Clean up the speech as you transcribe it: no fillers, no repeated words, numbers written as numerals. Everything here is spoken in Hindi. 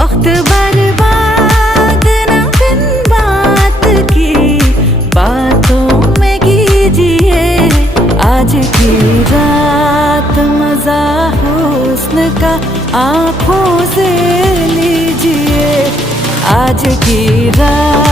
वक्त बर्बाद न बिन बात की बातों में कीजिए। आज की रात मजा हुस्न का आँखों से लीजिए। आज की रात